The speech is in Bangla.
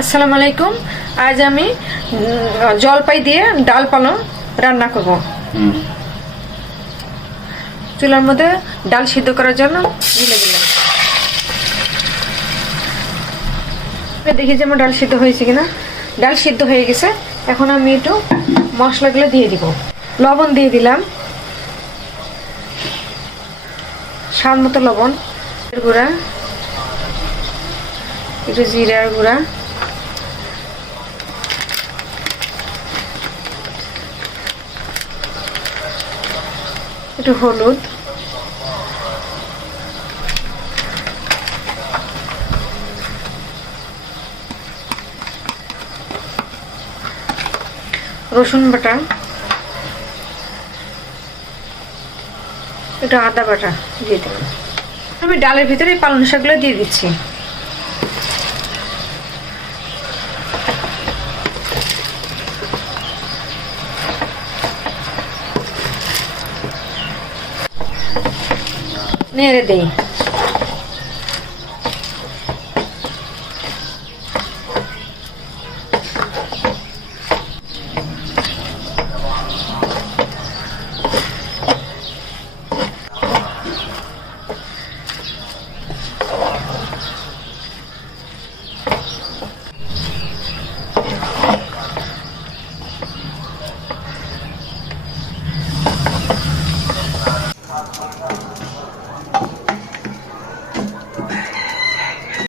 আসসালামু আলাইকুম। আজ আমি জলপাই দিয়ে ডাল পালং রান্না করব। চুলার মধ্যে ডাল সিদ্ধ করার জন্য ঢেলে দিলাম। দেখি যে আমার ডাল সিদ্ধ হয়েছে কিনা। ডাল সিদ্ধ হয়ে গেছে। এখন আমি একটু মশলাগুলো দিয়ে দিব। লবণ দিয়ে দিলাম, স্বাদ মতো লবণ, গুঁড়া, একটু জিরার গুঁড়া, একটু হলুদ, রসুন বাটা, একটু আদা বাটা দিয়ে দিলাম। আমি ডালের ভিতরে পালং শাকগুলো দিয়ে দিচ্ছি। নেড়ে দেই।